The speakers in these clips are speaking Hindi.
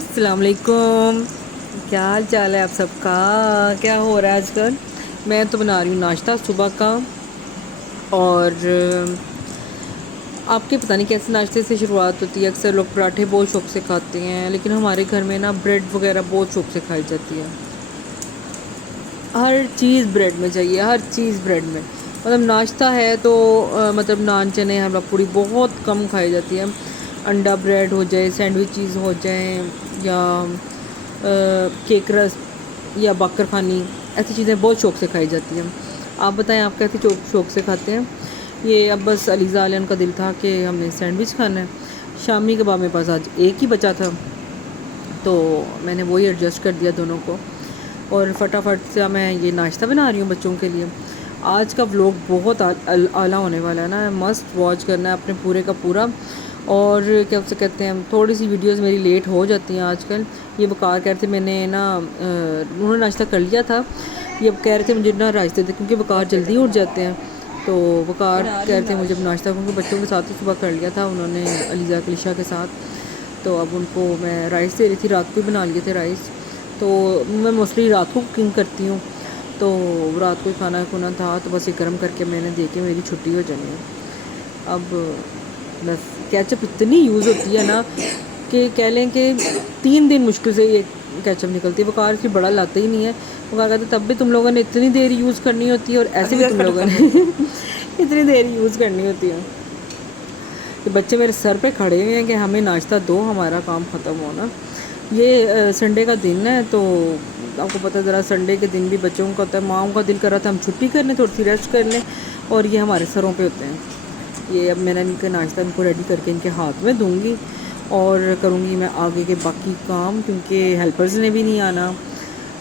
अस्सलाम वालेकुम। क्या हाल चाल है आप सबका? क्या हो रहा है आजकल? मैं तो बना रही हूँ नाश्ता सुबह का। और आपके पता नहीं कैसे नाश्ते से शुरुआत होती है। अक्सर लोग पराठे बहुत शौक से खाते हैं, लेकिन हमारे घर में ना ब्रेड वगैरह बहुत शौक से खाई जाती है। हर चीज़ ब्रेड में चाहिए, हर चीज़ ब्रेड में। मतलब नाश्ता है तो मतलब नान चने हलवा पूड़ी बहुत कम खाई जाती है। अंडा ब्रेड हो जाए, सैंडविचेस हो जाए, या केक रस या बाकर खानी, ऐसी चीज़ें बहुत शौक से खाई जाती हैं। आप बताएं, आप कैसे शौक से खाते हैं? ये अब बस अलीज़ा आलियान का दिल था कि हमने सैंडविच खाना है। शामी कबाब मेरे पास आज एक ही बचा था, तो मैंने वही एडजस्ट कर दिया दोनों को। और फटाफट से मैं ये नाश्ता बना रही हूँ बच्चों के लिए। आज का व्लॉग बहुत आला होने वाला है ना, मस्ट वॉच करना है अपने पूरे का पूरा। और क्या उसे कहते हैं, थोड़ी सी वीडियोस मेरी लेट हो जाती हैं आजकल। ये वकार कह रहे थे, मैंने ना उन्होंने नाश्ता कर लिया था। ये अब कह रहे थे मुझे ना राइस दे दे, क्योंकि वकार जल्दी उठ जाते हैं। तो वकार कह रहे थे मुझे नाश्ता, क्योंकि बच्चों के साथ ही सुबह कर लिया था उन्होंने, अलीज़ा कलिशा के साथ। तो अब उनको मैं राइस दे रही थी, रात को ही बना लिए थे राइस। तो मैं मोस्टली रात को कुकिंग करती हूँ, तो रात को ही खाना खुना था, तो बस ये गर्म करके मैंने दे के मेरी छुट्टी हो जानी है। अब बस केचप इतनी यूज़ होती है ना कि कह लें कि 3 दिन मुश्किल से ये केचप निकलती है। वो कार की बड़ा लाते ही नहीं है। वो कहा कहते तब भी तुम लोगों ने इतनी देर यूज़ करनी होती है, और ऐसे भी तुम लोगों ने इतनी देर यूज़ करनी होती है। तो बच्चे मेरे सर पे खड़े हुए हैं कि हमें नाश्ता दो, हमारा काम ख़त्म होना। ये संडे का दिन है, तो आपको पता ज़रा संडे के दिन भी बच्चों का होता है। माँओं का दिल कर रहा था हम छुट्टी कर लें, थोड़ी सी रेस्ट कर लें, और ये हमारे सरों पे होते हैं। ये अब मैंने इनका नाश्ता इनको रेडी करके इनके हाथ में दूँगी, और करूँगी मैं आगे के बाकी काम, क्योंकि हेल्पर्स ने भी नहीं आना।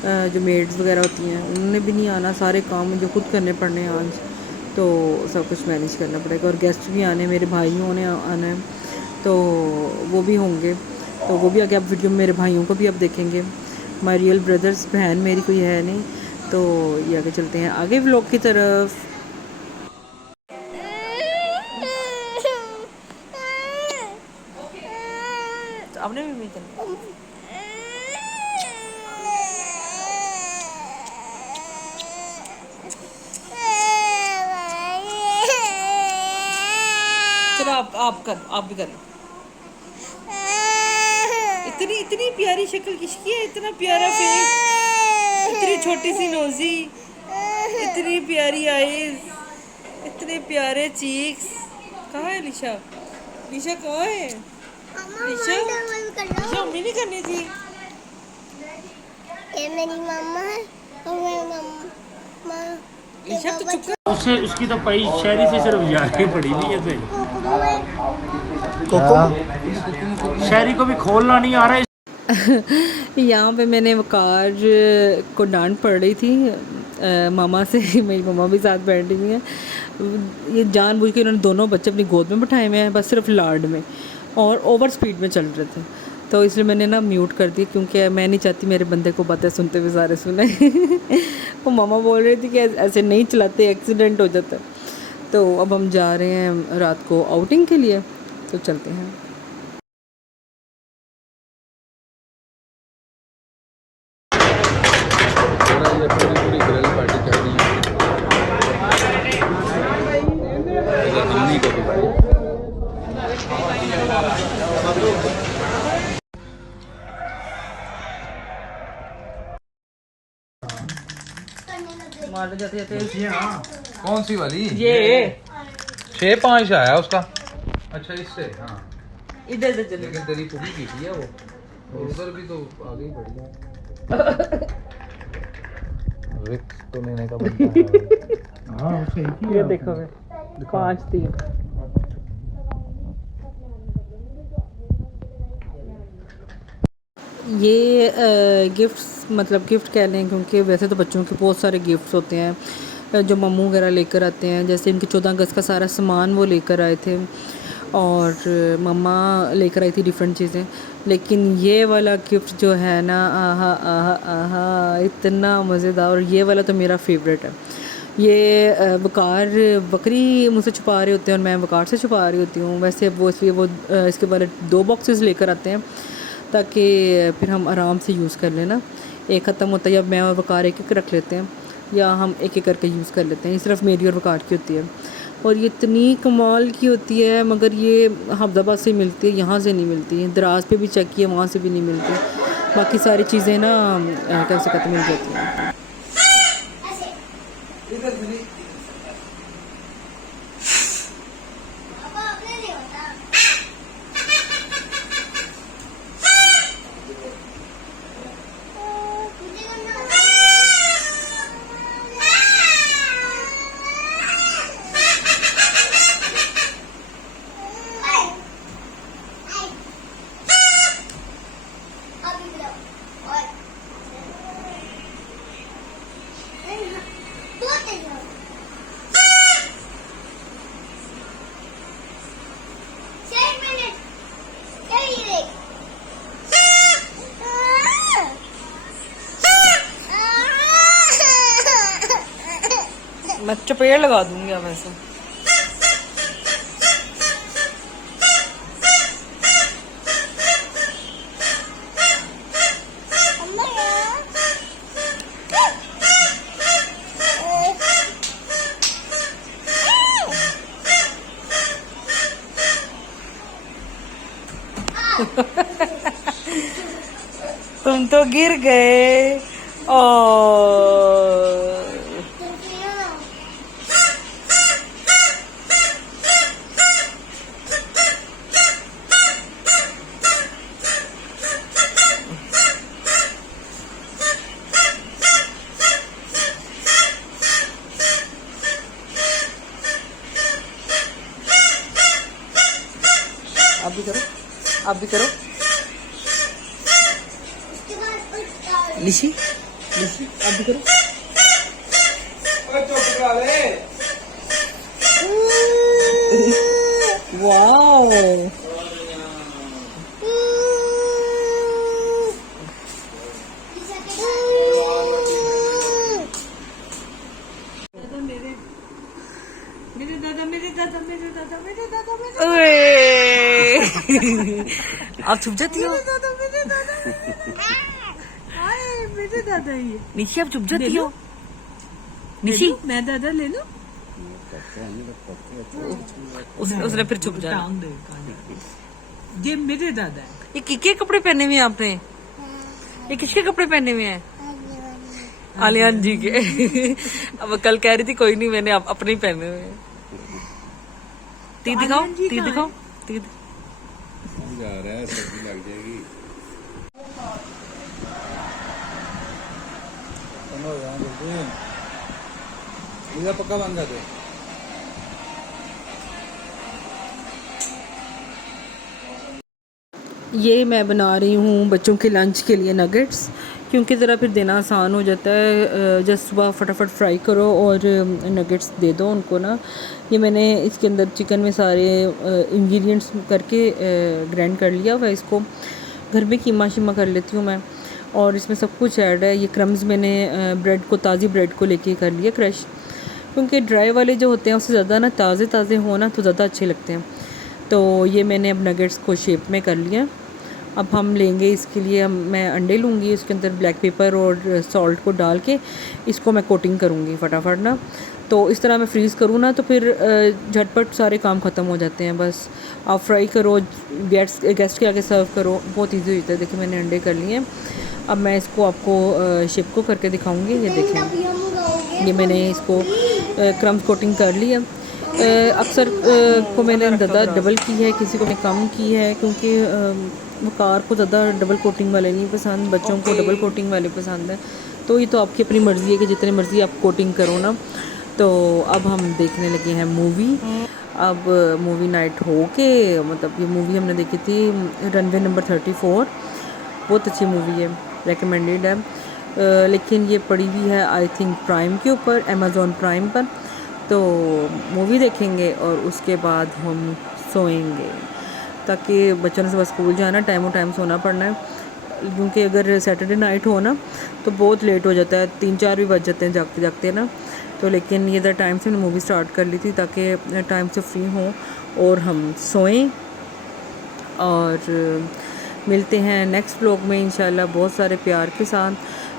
जो मेड्स वगैरह होती हैं उन्होंने भी नहीं आना। सारे काम मुझे खुद करने पड़ने हैं आज, तो सब कुछ मैनेज करना पड़ेगा। और गेस्ट भी आने, मेरे भाइयों ने आना है, तो वो भी होंगे। तो वो भी आगे आप वीडियो में मेरे भाइयों को भी आप देखेंगे। माय रियल ब्रदर्स, बहन मेरी कोई है नहीं। तो ये आगे चलते हैं आगे व्लॉग की तरफ। तो आपने भी करना। चलो आप भी कर। इतनी इतनी प्यारी शक्ल किसकी है, इतना प्यारा फेस, इतनी छोटी सी नोजी, इतनी प्यारी आईज, इतने प्यारे चीक्स। कहाँ है लिशा? लिशा कहाँ है? लिशा, लिशा मम्मी नहीं करनी थी। ये मेरी मम्मा है और मेरी मम्मा लिशा तो चुप कर। उससे उसकी तो पई शहरी से सिर्फ जाके पड़ी नहीं है। कोको शहरी को भी खोलना नहीं आ रहा है। यहाँ पे मैंने वकार को डांट पड़ रही थी मामा से। मेरी मम्मा भी साथ बैठी हुई हैं। ये जानबूझ के इन्होंने दोनों बच्चे अपनी गोद में बिठाए हुए हैं, बस सिर्फ लाड में, और ओवर स्पीड में चल रहे थे। तो इसलिए मैंने ना म्यूट कर दिया, क्योंकि मैं नहीं चाहती मेरे बंदे को बातें सुनते हुए सारे सुने। वो मामा बोल रही थी कि ऐसे नहीं चलाते, एक्सीडेंट हो जाता है। तो अब हम जा रहे हैं रात को आउटिंग के लिए, तो चलते हैं। ये पूरी पूरी ग्रिल पार्टी करनी है इधर हमनी को भी भाई। मार जाते जाते कौन सी वाली? ये 6-5 आया उसका। अच्छा इससे हाँ, इधर से चले। लेकिन तेरी पूरी पीटी है वो, और उधर भी तो आगे ही बढ़ गया। रिक्स तो लेने का बनता है। हाँ सही की ये देखो मैं 5-3। ये गिफ्ट्स, मतलब गिफ्ट कह लें, क्योंकि वैसे तो बच्चों के बहुत सारे गिफ्ट्स होते हैं जो मम्मू वगैरह लेकर आते हैं। जैसे इनके 14 अगस्त का सारा सामान वो लेकर आए थे, और मम्मा लेकर आई थी डिफरेंट चीज़ें। लेकिन ये वाला गिफ्ट जो है ना, आहा आहा आहा, इतना मज़ेदार। और ये वाला तो मेरा फेवरेट है। ये वकार बकरी मुझसे छुपा रहे होते हैं, और मैं वकार से छुपा रही होती हूँ। वैसे वो इसलिए वो इसके बारे 2 बॉक्सेस लेकर आते हैं, ताकि फिर हम आराम से यूज़ कर लें ना। एक ख़त्म होता है या मैं और वकार एक एक रख लेते हैं, या हम एक एक करके यूज़ कर लेते हैं। ये सिर्फ मेरी और वकार की होती है, और ये इतनी कमाल की होती है, मगर ये हफ्दाबाद से मिलती है, यहाँ से नहीं मिलती है। दराज पे भी चेक किया, वहाँ से भी नहीं मिलती। बाकी सारी चीज़ें ना कैसे कहते मिल जाती हैं। पापा अपने नहीं होता। मुझे करना होता। अभी बुलाओ और दो तेज हो। छह मिनट चलिए देख। मैं चपेड़ लगा दूंगी अब ऐसे। तुम तो गिर गए। और आप भी करो, आप भी करो। उसके बाद उसका निशी, निशी आप भी करो। वाओ, आप छुप जाती हो। मेरे दादा ही है। निशी आप छुप जाती हो। निशी मैं दादा ले लो। उसने फिर छुप जाना। टांग दे। ये मेरे दादा है। ये किसके कपड़े पहने हुए हैं आपने? ये किसके कपड़े पहने हुए हैं? आलियान जी के। अब कल कह रही थी कोई नहीं, मैंने अपने ही पहने हुए हैं। ती दिखाओ, आलियान जी ती कहाँ दिखाओ, है? ती जा रहा है, सब्जी लग जाएगी। पक्का बंद कर दे। ये मैं बना रही हूँ बच्चों के लंच के लिए नगेट्स, क्योंकि ज़रा फिर देना आसान हो जाता है। जस्ट सुबह फटाफट फ्राई करो और नगेट्स दे दो उनको ना। ये मैंने इसके अंदर चिकन में सारे इंग्रेडिएंट्स करके ग्राइंड कर लिया हुआ। इसको घर में कीमा शीमा कर लेती हूँ मैं, और इसमें सब कुछ ऐड है। ये क्रम्स मैंने ब्रेड को, ताज़ी ब्रेड को लेके कर लिया क्रश, क्योंकि ड्राई वाले जो होते हैं उससे ज़्यादा ना ताज़े ताज़े हो ना तो ज़्यादा अच्छे लगते हैं। तो ये मैंने अब नगेट्स को शेप में कर लिया। अब हम लेंगे इसके लिए, मैं अंडे लूँगी, इसके अंदर ब्लैक पेपर और सॉल्ट को डाल के इसको मैं कोटिंग करूँगी फटाफट ना। तो इस तरह मैं फ्रीज़ करूँ ना तो फिर झटपट सारे काम ख़त्म हो जाते हैं। बस आप फ्राई करो, गेस्ट के आगे सर्व करो, बहुत ईजी होता है। देखिए मैंने अंडे कर लिए हैं। अब मैं इसको आपको शेप को करके दिखाऊँगी। ये देखें, ये मैंने इसको क्रम्स कोटिंग कर लिया। अक्सर को मैंने ज़्यादा डबल की है, किसी को मैंने कम की है, क्योंकि वकार को ज़्यादा डबल कोटिंग वाले नहीं पसंद, बच्चों को डबल कोटिंग वाले पसंद है। तो ये तो आपकी अपनी मर्ज़ी है कि जितने मर्ज़ी आप कोटिंग करो ना। तो अब हम देखने लगे हैं मूवी। अब मूवी नाइट हो के, मतलब ये मूवी हमने देखी थी रनवे नंबर 34। बहुत अच्छी मूवी है, रेकमेंडेड है। लेकिन ये पड़ी हुई है आई थिंक प्राइम के ऊपर, अमेज़ॉन प्राइम पर। तो मूवी देखेंगे और उसके बाद हम सोएंगे, ताकि बच्चों ने सुबह स्कूल जाना, टाइम टाइम सोना पड़ना है। क्योंकि अगर सैटरडे नाइट हो ना तो बहुत लेट हो जाता है, 3-4 भी बज जाते हैं जागते जागते ना। तो लेकिन ये इधर टाइम से मूवी स्टार्ट कर ली थी ताकि टाइम से फ्री हों और हम सोएं। और मिलते हैं नेक्स्ट व्लॉग में इंशाल्लाह बहुत सारे प्यार के साथ।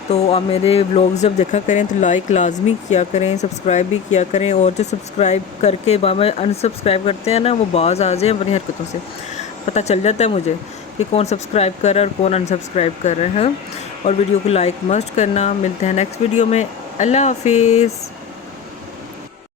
तो आप मेरे व्लॉग्स जब देखा करें तो लाइक लाजमी किया करें, सब्सक्राइब भी किया करें, और जो सब्सक्राइब करके बाद में अनसब्सक्राइब करते हैं ना, वो बाज आ जाए अपनी हरकतों से, पता चल जाता है मुझे कि कौन सब्सक्राइब कर रहा है और कौन अनसब्सक्राइब कर रहा है। और वीडियो को लाइक मस्ट करना। मिलते हैं नेक्स्ट वीडियो में। अल्लाह हाफिज़।